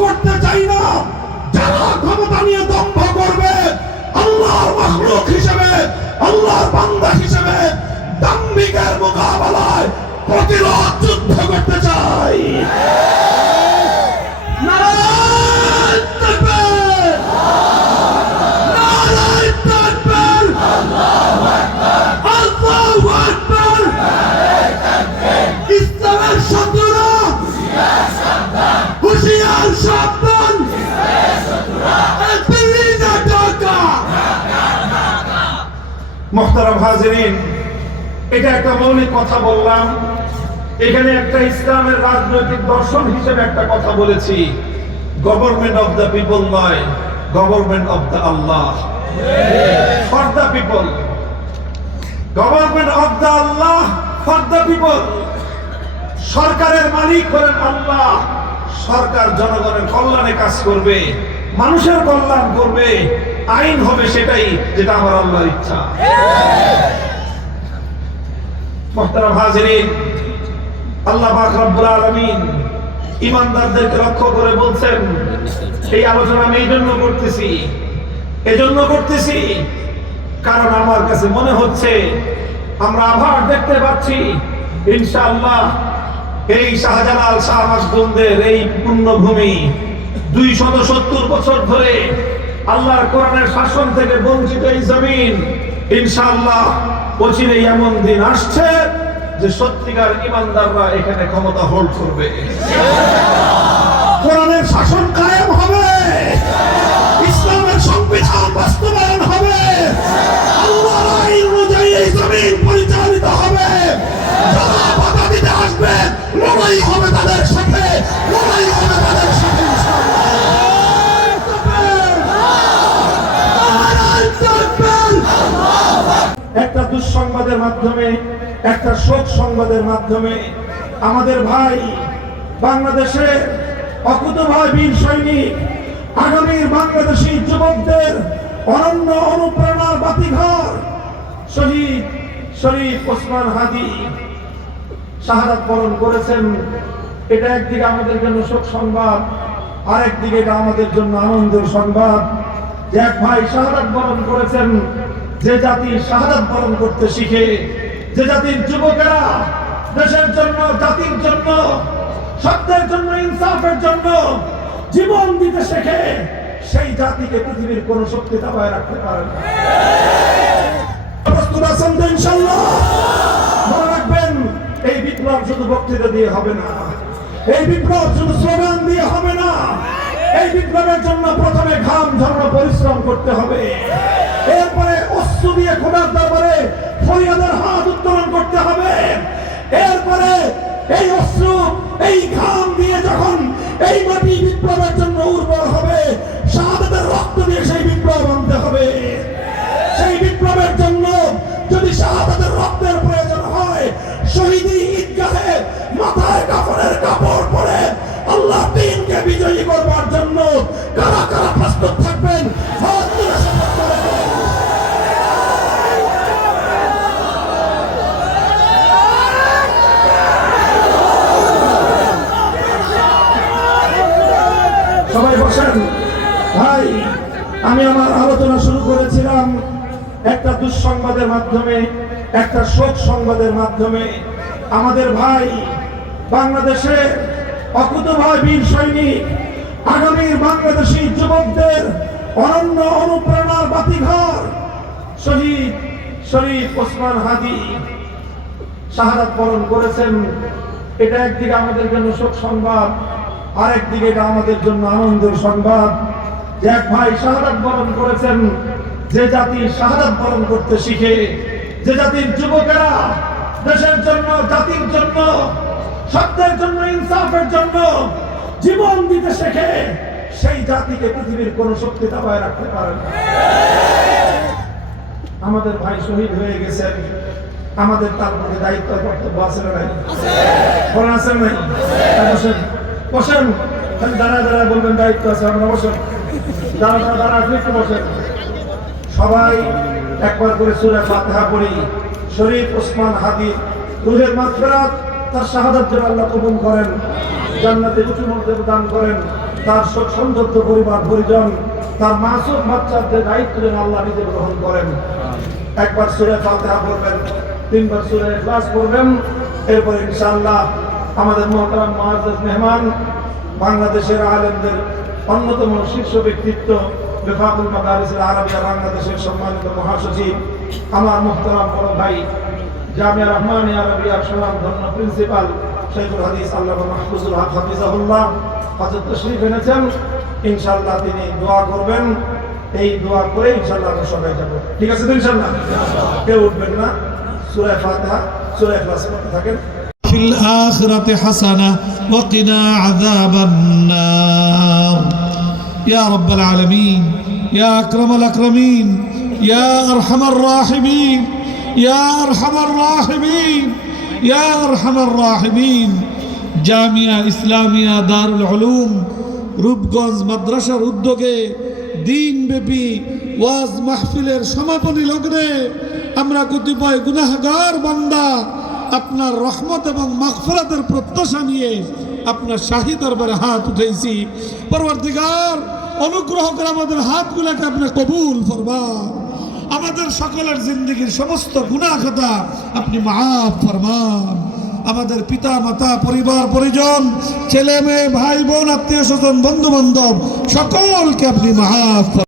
করতে চাই না। যারা ক্ষমতা নিয়ে দম্ভ করবে, আল্লাহর মখলুক হিসেবে, আল্লাহর বান্দা হিসেবে দাম্ভিকের মোকাবেলায় প্রতিরোধ যুদ্ধ মোহতারাম হাজিরিন, এটা একটা মৌলিক কথা বললাম। এখানে একটা ইসলামের রাজনৈতিক দর্শন হিসেবে একটা কথা বলেছি। গভর্নমেন্ট অফ দ্য পিপল নয় government of the Allah for the people government of the Allah for the people সরকারের মালিক হলেন আল্লাহ। সরকার জনগণের কল্যাণে কাজ করবে, মানুষের কল্যাণ করবে। আইন হবে সেটাই যেটা আমার আল্লাহর ইচ্ছা। আল্লাহ রব্বুল ইমানদারদেরকে লক্ষ্য করে বলছেন, এই আলোচনা আমি এই জন্য করতেছি করতেছি কারণ আমার কাছে মনে হচ্ছে আমরা আবার দেখতে পাচ্ছি, ইনশাআল্লাহ এই শাহজালাল শাহ এই পুণ্যভূমি দুই শত সত্তর বছর ধরে আল্লাহর কোরআনের শাসন থেকে বঞ্চিত এই জমিন, ইনশাআল্লাহ অচিরেই এমন দিন আসছে যে সত্যিকার ইমানদাররা এখানে ক্ষমতা হোল্ড করবে। কোরআনের শাসন কায়েম দুঃসংবাদের মাধ্যমে, একটা শোক সংবাদের মাধ্যমে, আমাদের ভাই বাংলাদেশের অকুতভায় বীর সৈনিক আগামীর বাংলাদেশি যুবকদের অনন্য অনুপ্রেরণার বাতিঘর, শহীদ শরীফ ওসমান হাদি। শাহাদাত বরণ করেছেন। এটা একদিকে আমাদের জন্য শোক সংবাদ, আরেকদিকে এটা আমাদের জন্য আনন্দের সংবাদ। যে এক ভাই শাহাদাত বরণ করেছেন যে জাতি শাহাদাত বরণ করতে শিখে, যে জাতির যুবকেরা দেশের জন্য, জাতির জন্য সত্যের জন্য, ইনসাফের জন্য জীবন দিতে শেখে, সেই জাতিকে পৃথিবীর কোন শক্তি দাবায় রাখতে পারে না। প্রস্তুত আছেন তো ইনশাল্লাহ মনে রাখবেন, এই বিপ্লব শুধু বক্তৃতা দিয়ে হবে না। এই বিপ্লব শুধু স্লোগান দিয়ে হবে না। এই বিপ্লবের জন্য প্রথমে ঘাম ঝরানো পরিশ্রম করতে হবে। ফরিয়াদের হাত উত্তোলন করতে হবে। এরপরে এই অশ্রু, এই ঘাম দিয়ে যখন এই মাটি বিপ্লবের জন্য উর্বর হবে ভাই, আমি আমার আলোচনা শুরু করেছিলাম একটা দুঃসংবাদের মাধ্যমে, একটা শোক সংবাদের মাধ্যমে। আমাদের ভাই বাংলাদেশের অকুতভায় বীর সৈনিক আগামীর বাংলাদেশি যুবকদের অনন্য অনুপ্রেরণার বাতিঘর, শহীদ শরীফ ওসমান হাদি। শাহাদাত বরণ করেছেন। এটা একদিকে আমাদের জন্য শোক সংবাদ, আরেকদিকে এটা আমাদের জন্য আনন্দের সংবাদ। এক ভাই শাহাদাত বরণ করেছেন। যে জাতি শাহাদাত বরণ করতে শিখে, যে জাতির যুবকেরা দেশের জন্য, জাতির জন্য সত্যের জন্য, ইনসাফের জন্য জীবন দিতে শেখে, সেই জাতিকে পৃথিবীর কোন শক্তি দাবায় রাখতে পারে না। আমাদের ভাই শহীদ হয়ে গেছেন। আমাদের তার প্রতি দায়িত্ব কর্তব্য আছে না নাই? আছেন নাই? বসেন। বসেন। খালি দাঁড়ায় দাঁড়ায় বলবেন, দায়িত্ব আছে, আমরা বসেন। দাঁড়া আপনি একটু বসেন সবাই একবার করে সুরে ফাতেহা পড়ি। শরীফ ওসমান হাদি রুহের মাগফিরাত, তার শাহাদাত যেন আল্লাহ কবুল করেন, জান্নাতে উঁচু মর্যাদা দান করেন, তার সন্তপ্ত পরিবার, পরিজন, তার মাসুক বাচ্চাদের দায়িত্ব যেন আল্লাহ নিজে গ্রহণ করেন। একবার সুরে ফাতিহা পড়বেন, তিনবার সুরে ক্লাস পড়বেন, এরপর ইনশাআল্লাহ আমাদের মহতারাম মহাজ মেহমান, বাংলাদেশের আলেমদের অন্যতম শীর্ষ ব্যক্তিত্ব বেফাকুল মাদারিসের আরবিয়া বাংলাদেশের সম্মানিত মহাসচিব আমার মোহতারাম বড় ভাই, জামিয়া রহমান আরবিয়ার সুনাম ধন্য প্রিন্সিপাল শেখুল হাদিস আল্লাহ মাহফুজুল হক হাফিজাহুল্লাহ হজরত তশরিফ এনেছেন। ইনশাল্লাহ তিনি দোয়া করবেন। এই দোয়া করে ইনশাল্লাহ আমরা সবাই যাব। ঠিক আছে তো ইনশাআল্লাহ? কেউ উঠবেন না। সূরা ফাতিহা, সূরা ইখলাস পড়তে থাকেন। ফিল আখিরাতি হাসানা ওয়া কিনা আযাবান নার ইয়া রাব্বাল আলামিন, ইয়া আকরামাল আকরামিন, ইয়া আরহামার রাহিমিন, ইয়া আরহামার রাহিমিন, ইয়া আরহামার রাহিমিন। জামিয়া ইসলামিয়া দারুল উলুম, রূপগঞ্জ মাদ্রাসার উদ্যোগে দিনব্যাপী ওয়াজ মাহফিলের সমাপনী লগ্নে আমরা কতিপয় গুনাহগার বান্দা আপনার রহমত এবং মাগফিরাতের প্রত্যাশা নিয়ে আপনার শাহী দরবারে হাত উঠেছি। পরবর্তীকার, অনুগ্রহ করে আমাদের হাতগুলোকে আপনি কবুল ফরমান। আমাদের সকলের জিন্দগির সমস্ত গুনাহ খাতা আপনি মাফ ফরমান। আমাদের পিতা মাতা পরিবার, পরিজন ছেলে মেয়ে ভাই বোন আত্মীয় স্বজন বন্ধু বান্ধব সকলকে আপনি মাফ